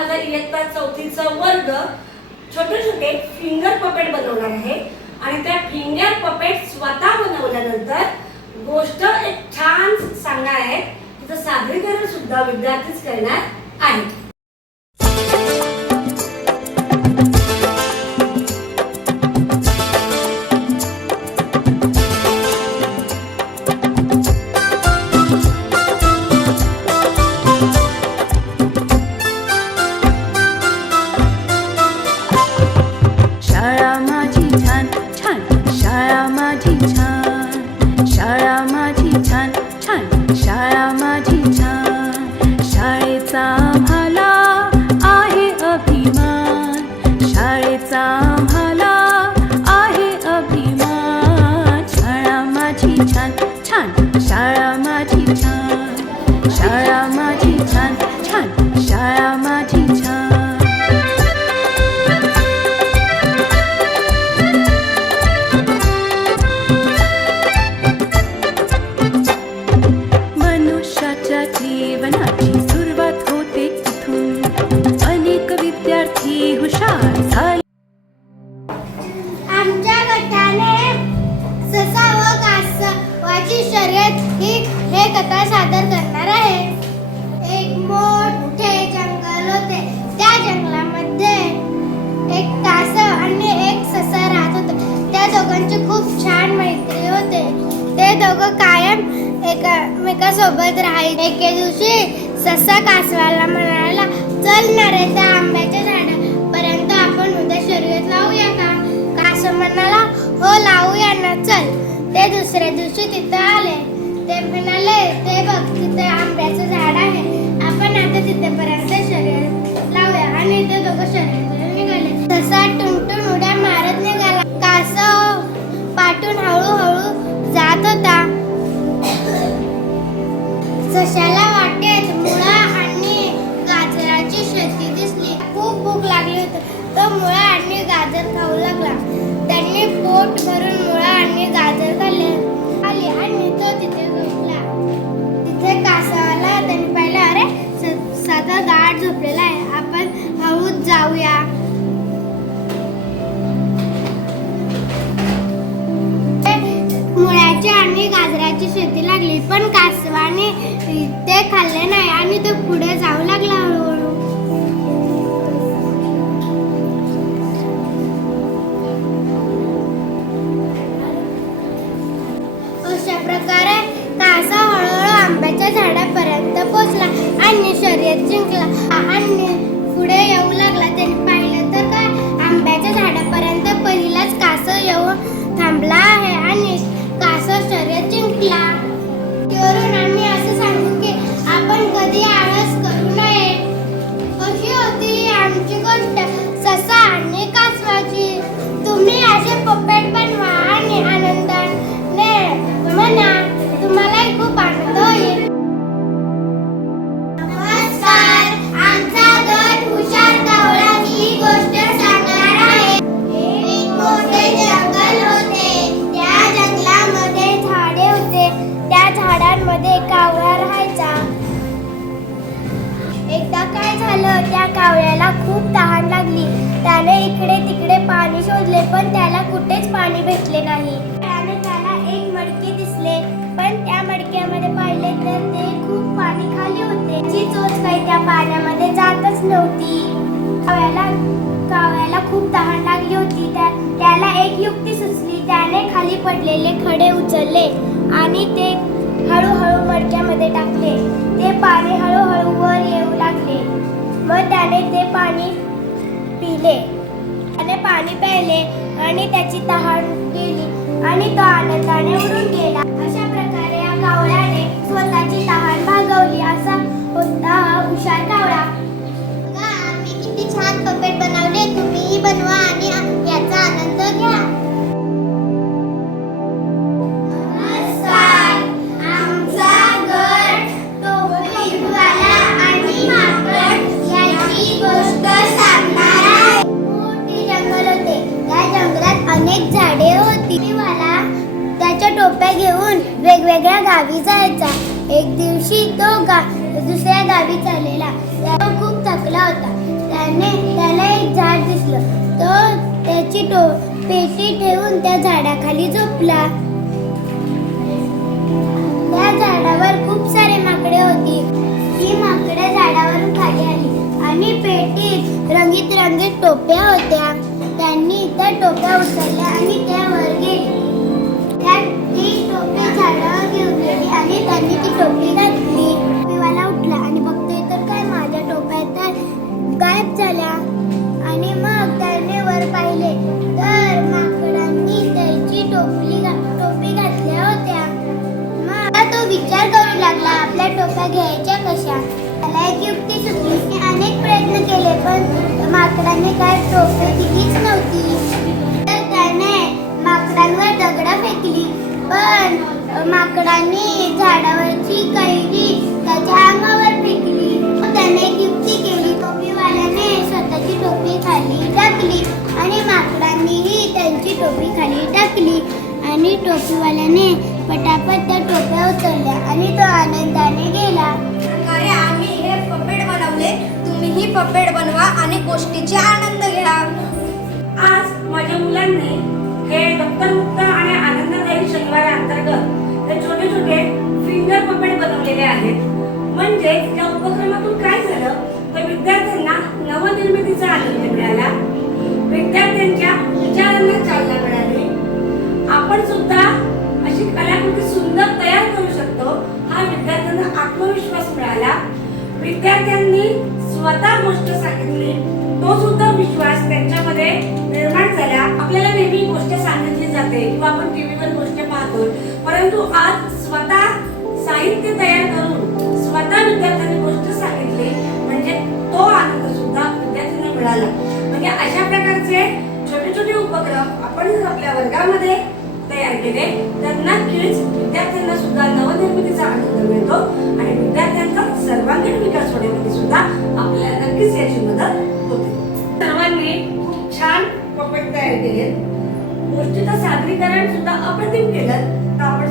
माझा इयत्ता चौथीचा वर्ग छोटे छोटे फिंगर पपेट बनवणार आहे. आणि त्या फिंगर पपेट स्वतः बनवल्यानंतर गोष्ट एक छान सांगणार आहे. तिचं सादरीकरण सुद्धा विद्यार्थीच करणार आहेत. दोघ कायम एकामेकासोबत राहायचे. एके दिवशी ससा कासवाला म्हणाला चल ना रे त्या आंब्याच्या झाडापर्यंत आपण उद्या शर्यत लावूया का? कासव म्हणाला हो लावूया ना चल. ते दुसऱ्या दिवशी तिथं आले. ते म्हणाले ते बघ तिथे आंब्याचं झाड आहे. आपण आता तिथेपर्यंत शर्यत लावूया आणि ते दोघं शर्यत तो मुळा आणि गाजर खाऊ लागला. त्यांनी पोट भरून मुळा आणि गाजर खाल्ले. आले आणि तो तिथे झोपला. तिथे कासाला त्यांनी पाहिलं अरे स- साधा गाठ झोपलेला आहे. आपण हळूच जाऊया. थांबला आहे आणि कासव शर्यत जिंकला. पण त्याला कुठेच पाणी भेटले नाही. त्याने त्याला एक मडके दिसले पण त्या मडक्यामध्ये पाहिले तर ते खूप पाणी खाली होते. जी चोच काही त्या पाण्यामध्ये जातच नव्हती. कावळ्याला कावळ्याला खूप तहान लागली होती. त्या त्याला एक युक्ती सुचली त्याने खाली पडलेले खडे उचलले आणि ते हळूहळू मडक्यामध्ये टाकले. ते पाणी हळूहळू वर येऊ लागले. मग त्याने ते पाणी पिले. त्याने पाणी प्यायले. आणि त्याची तहान गेली आणि तो आनंदाने उडून गेला. अशा प्रकारे या कावळ्याने स्वतःची तहान भागवली. असा होता हा हुशार कावळा. मी किती छान पपेट बनवले. तुम्हीही बनवा आणि टोप्या घेऊन वेगवेगळ्या गावी जायचा. एक दिवशी तो गा दुसऱ्या गावी चाललेला. तो खूप थकला होता. त्याने त्याला एक झाड दिसलं. तो त्याची टो पेटी ठेवून त्या झाडाखाली झोपला. त्या झाडावर खूप सारे माकडे होती. ती माकडे झाडावरून खाली आली आणि पेटीत रंगीत रंगीत टोप्या होत्या. त्यांनी त्या टोप्या उचलल्या आणि त्यावर गेली. आपल्या घ्यायच्या कशा? त्याला एक युक्ती सुचली. मी अनेक प्रयत्न केले पण माकडाने काय टोपे दिलीच नव्हती. तर त्याने माकडांवर दगडं फेकली. पण माकडांनी झाडावरची कैरी त्याच्या अंगावर फेकली. मग त्याने एक युक्ती केली टोपीवाल्याने स्वतःची टोपी खाली टाकली आणि माकडांनीही त्यांची टोपी खाली टाकली आणि टोपीवाल्याने पटापट त्या टोप्या उचलल्या आणि तो आनंदाने गेला. अरे आम्ही हे पपेट बनवले? तुम्हीही पपेट बनवा आणि गोष्टीचा आनंद घ्या. आज माझ्या मुलांनी हे दप्तरमुक्त आणि आनंददायी शनिवार अंतर्गत हे छोटे छोटे फिंगर पपेट बनवलेले आहेत. म्हणजे या उपक्रमातून काय झालं? तर विद्यार्थ्यांना नवनिर्मितीचा आनंद मिळाला. अत्यंत सुंदर तयार करू शकतो. हा विद्यार्थ्यांना आत्मविश्वास मिळाला. विद्यार्थ्यांनी स्वतः गोष्ट सांगितली. तो सुद्धा विश्वास त्यांच्यामध्ये निर्माण झाला. आपल्याला नेहमी गोष्ट सांगितली जाते. किंवा आपण टीव्हीवर गोष्ट पाहतो. परंतु आज स्वतः साहित्य तयार करून स्वतः विद्यार्थ्यांनी गोष्ट सांगितली म्हणजे तो आनंद सुद्धा विद्यार्थ्यांना मिळाला. म्हणजे अशा प्रकारचे छोटे छोटे उपक्रम आपण आपल्या वर्गामध्ये तयार केले तर नक्कीच विद्यार्थ्यांना सुद्धा नवनिर्मितीचा आनंद मिळतो आणि विद्यार्थ्यांचा सर्वांगीण विकास होण्यामध्ये सुद्धा आपल्याला नक्कीच याची मदत होते. सर्वांनी खूप छान पपेट तयार केले गोष्टीचं सादरीकरण सुद्धा अप्रतिम केलं. तर आपण